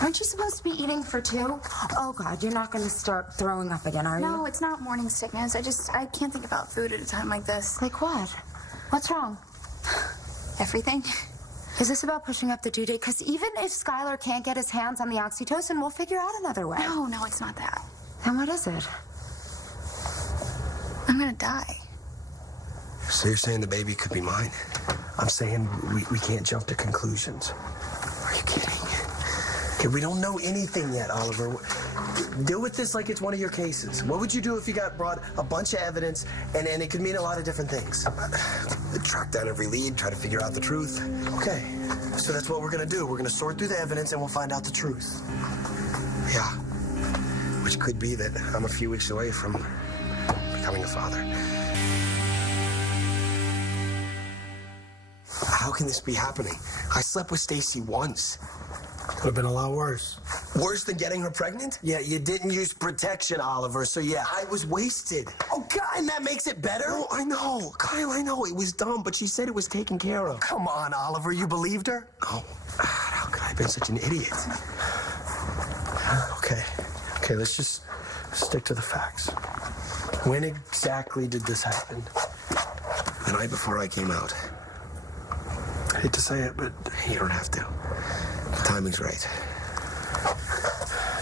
Aren't you supposed to be eating for two? Oh, God, you're not going to start throwing up again, are you? No, it's not morning sickness. I can't think about food at a time like this. Like what? What's wrong? Everything. Is this about pushing up the due date? Because even if Schuyler can't get his hands on the oxytocin, we'll figure out another way. No, it's not that. Then what is it? I'm gonna die. So you're saying the baby could be mine? I'm saying we can't jump to conclusions. Are you kidding? Okay, we don't know anything yet, Oliver. Deal with this like it's one of your cases. What would you do if you got brought a bunch of evidence and it could mean a lot of different things? Track down every lead, try to figure out the truth. Okay, so that's what we're gonna do. We're gonna sort through the evidence and we'll find out the truth. Yeah, which could be that I'm a few weeks away from becoming a father. How can this be happening? I slept with Stacy once. Could have been a lot worse. Worse than getting her pregnant? Yeah, you didn't use protection, Oliver, so yeah. I was wasted. Oh, God, and that makes it better? No, I know. Kyle, I know. It was dumb, but she said it was taken care of. Come on, Oliver, you believed her? Oh, how could I have been such an idiot? Okay, let's just stick to the facts. When exactly did this happen? The night before I came out. I hate to say it, but you don't have to. The timing's right.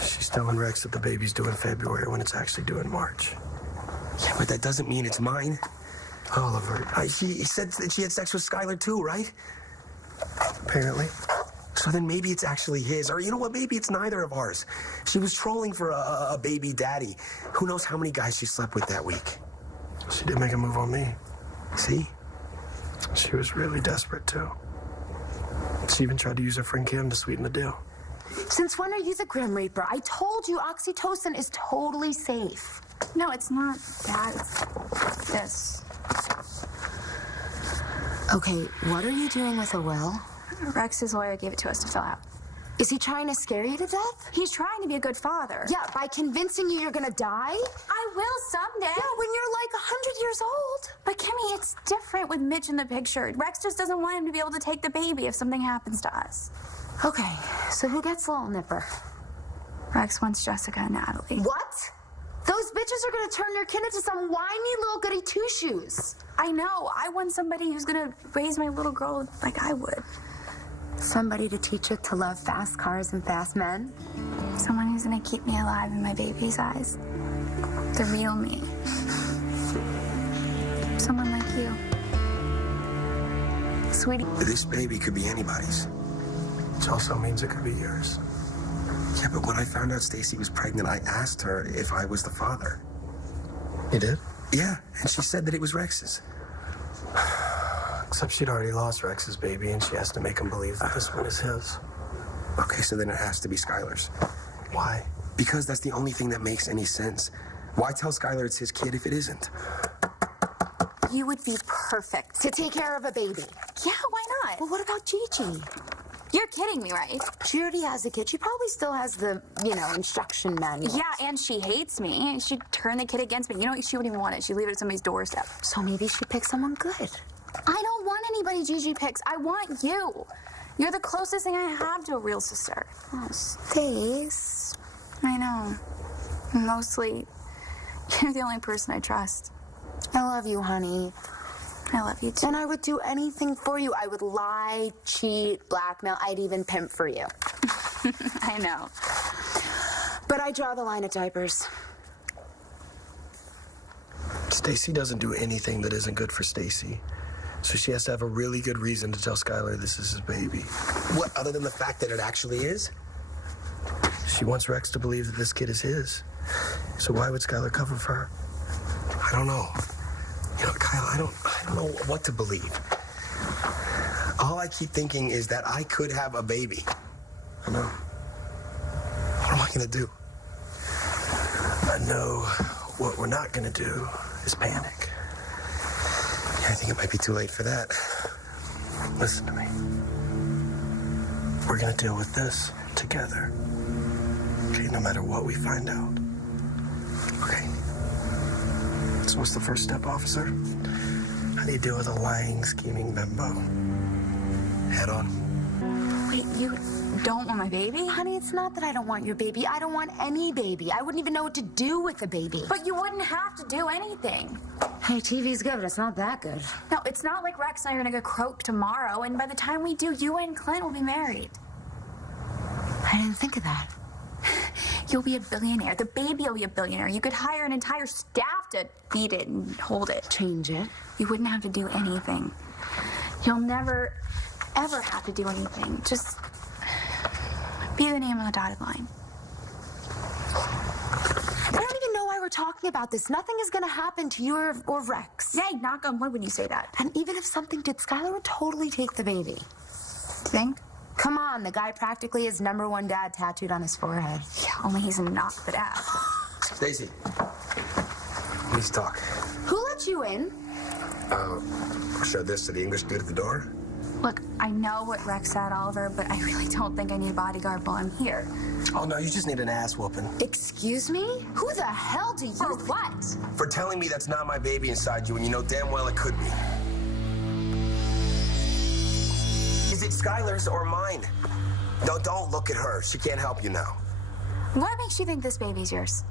She's telling Rex that the baby's due in February when it's actually due in March. Yeah, but that doesn't mean it's mine. Oliver, she said that she had sex with Schuyler too, right? Apparently. So then maybe it's actually his. Or you know what? Maybe it's neither of ours. She was trolling for a baby daddy. Who knows how many guys she slept with that week? She did make a move on me. See? She was really desperate, too. She even tried to use her friend Kim to sweeten the deal. Since when are you the Grim Reaper? I told you oxytocin is totally safe. No, it's not that. It's this. Okay, what are you doing with a will? Rex's lawyer gave it to us to fill out. Is he trying to scare you to death? He's trying to be a good father. Yeah, by convincing you you're gonna die? I will someday. Yeah, when you're like 100 years old. But Kimmy, it's different with Mitch in the picture. Rex just doesn't want him to be able to take the baby if something happens to us. Okay, so who gets Little Nipper? Rex wants Jessica and Natalie. What? Those bitches are gonna turn their kid into some whiny little goody two-shoes. I know. I want somebody who's gonna raise my little girl like I would. Somebody to teach it to love fast cars and fast men? Someone who's gonna keep me alive in my baby's eyes. The real me. Someone like you. Sweetie. This baby could be anybody's. Which also means it could be yours. Yeah, but when I found out Stacy was pregnant, I asked her if I was the father. You did? Yeah, and she said that it was Rex's. Except she'd already lost Rex's baby, and she has to make him believe that this one is his. Okay, so then it has to be Schuyler's. Why? Because that's the only thing that makes any sense. Why tell Schuyler it's his kid if it isn't? You would be perfect to take care of a baby. Yeah, why not? Well, what about Gigi? You're kidding me, right? She already has a kid. She probably still has the, instruction manual. Yeah, and she hates me. She'd turn the kid against me. You know, she wouldn't even want it. She'd leave it at somebody's doorstep. So maybe she picked someone good. I don't want anybody Gigi picks. I want you. You're the closest thing I have to a real sister. Oh, Stace. I know. Mostly, you're the only person I trust. I love you, honey. I love you, too. And I would do anything for you. I would lie, cheat, blackmail. I'd even pimp for you. I know. But I draw the line at diapers. Stacy doesn't do anything that isn't good for Stacy. So she has to have a really good reason to tell Schuyler this is his baby. What, other than the fact that it actually is? She wants Rex to believe that this kid is his. So why would Schuyler cover for her? I don't know. Kyle, I don't know what to believe. All I keep thinking is that I could have a baby. I know. What am I gonna do? I know what we're not gonna do is panic. I think it might be too late for that. Listen to me. We're gonna deal with this together. Okay, no matter what we find out. Okay. So what's the first step, officer? How do you deal with a lying, scheming bimbo? Head on. Wait, You don't want my baby? Honey, it's not that I don't want your baby. I don't want any baby. I wouldn't even know what to do with a baby. But you wouldn't have to do anything. Hey, TV's good, but it's not that good. No, it's not like Rex and I are gonna go croak tomorrow, and by the time we do, you and Clint will be married. I didn't think of that. You'll be a billionaire. The baby will be a billionaire. You could hire an entire staff to feed it and hold it. Change it. You wouldn't have to do anything. You'll never, ever have to do anything. Just be the name on the dotted line. I don't even know why we're talking about this. Nothing is going to happen to you or Rex. Yay, knock on wood when you say that. And even if something did, Schuyler would totally take the baby. Think? Come on, the guy practically has #1 dad tattooed on his forehead. Yeah, only he's not the dad. Stacy, let's talk. Who let you in? Show this to the English dude at the door. Look, I know what Rex said, Oliver, but I really don't think I need a bodyguard while I'm here. Oh, no, you just need an ass whooping. Excuse me? Who the hell do you... For what? For telling me that's not my baby inside you, and you know damn well it could be. Is it Schuyler's or mine? No, don't look at her. She can't help you now. What makes you think this baby's yours?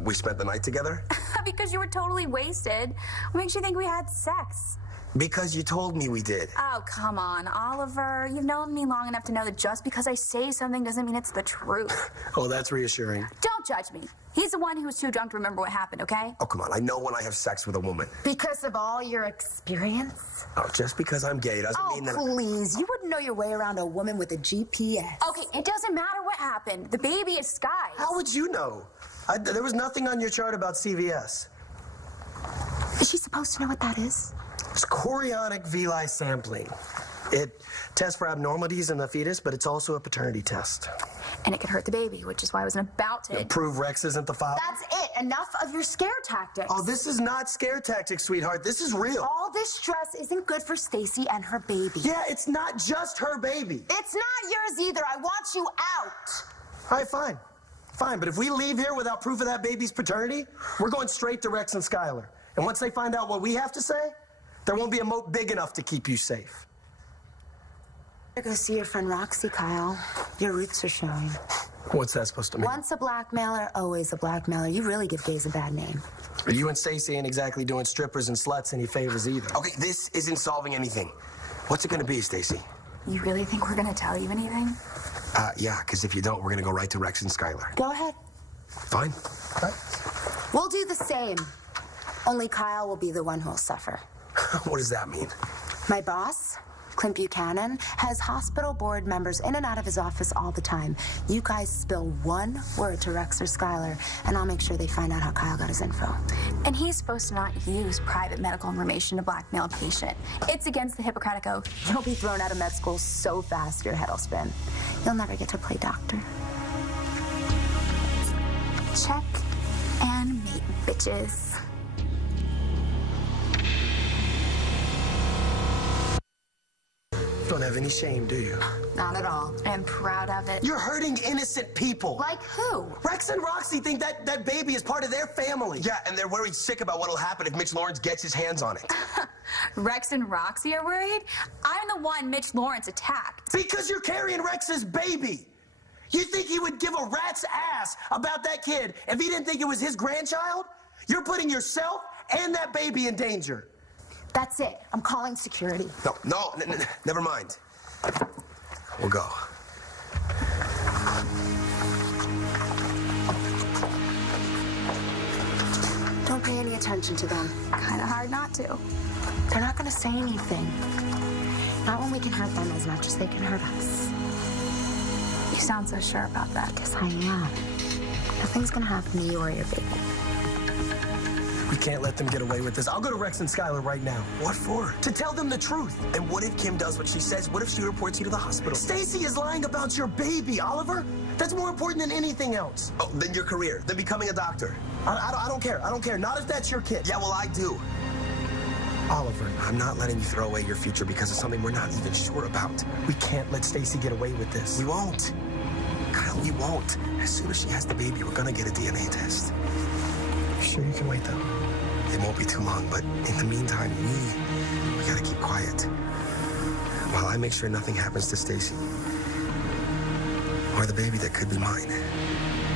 We spent the night together? Because you were totally wasted. What makes you think we had sex? Because you told me we did. Oh, come on, Oliver. You've known me long enough to know that just because I say something doesn't mean it's the truth. Oh, that's reassuring. Don't judge me. He's the one who was too drunk to remember what happened, okay? Oh, come on. I know when I have sex with a woman. Because of all your experience? Oh, just because I'm gay doesn't mean that... Oh, please. You wouldn't know your way around a woman with a GPS. Okay, it doesn't matter what happened. The baby is Sky. How would you know? There was nothing on your chart about CVS. Is she supposed to know what that is? It's chorionic villi sampling. It tests for abnormalities in the fetus, but it's also a paternity test. And it could hurt the baby, which is why I wasn't about to. Prove Rex isn't the father. That's it. Enough of your scare tactics. Oh, this is not scare tactics, sweetheart. This is real. All this stress isn't good for Stacy and her baby. Yeah, it's not just her baby. It's not yours either. I want you out. All right, fine. Fine, but if we leave here without proof of that baby's paternity, we're going straight to Rex and Schuyler. And once they find out what we have to say, there won't be a moat big enough to keep you safe. Go see your friend Roxy, Kyle. Your roots are showing. What's that supposed to mean? Once a blackmailer, always a blackmailer. You really give gays a bad name. You and Stacy ain't exactly doing strippers and sluts any favors either. Okay, this isn't solving anything. What's it gonna be, Stacy? You really think we're gonna tell you anything? Yeah, because if you don't, we're gonna go right to Rex and Schuyler. Go ahead. Fine. Right. We'll do the same. Only Kyle will be the one who'll suffer. What does that mean? My boss, Clint Buchanan, has hospital board members in and out of his office all the time. You guys spill one word to Rex or Schuyler, and I'll make sure they find out how Kyle got his info. And he's supposed to not use private medical information to blackmail a patient. It's against the Hippocratic Oath. You'll be thrown out of med school so fast your head'll spin. You'll never get to play doctor. Check and mate, bitches. You don't have any shame, do you? Not at all. I'm proud of it. You're hurting innocent people. Like who? Rex and Roxy think that baby is part of their family. Yeah, and they're worried sick about what'll happen if Mitch Laurence gets his hands on it. Rex and Roxy are worried? I'm the one Mitch Laurence attacked. Because you're carrying Rex's baby. You think he would give a rat's ass about that kid if he didn't think it was his grandchild? You're putting yourself and that baby in danger. That's it. I'm calling security. No, never mind. We'll go. Don't pay any attention to them. Kind of hard not to. They're not going to say anything. Not when we can hurt them as much as they can hurt us. You sound so sure about that. Yes, I am. Nothing's going to happen to you or your baby. We can't let them get away with this. I'll go to Rex and Schuyler right now. What for? To tell them the truth. And what if Kim does what she says? What if she reports you to the hospital? Stacy is lying about your baby, Oliver. That's more important than anything else. Oh, then your career. Then becoming a doctor. I don't care. I don't care. Not if that's your kid. Yeah, well, I do. Oliver, I'm not letting you throw away your future because of something we're not even sure about. We can't let Stacy get away with this. We won't. Kyle, we won't. As soon as she has the baby, we're gonna get a DNA test. Sure you can wait, though? It won't be too long, but in the meantime, we gotta keep quiet. While I make sure nothing happens to Stacy. Or the baby that could be mine.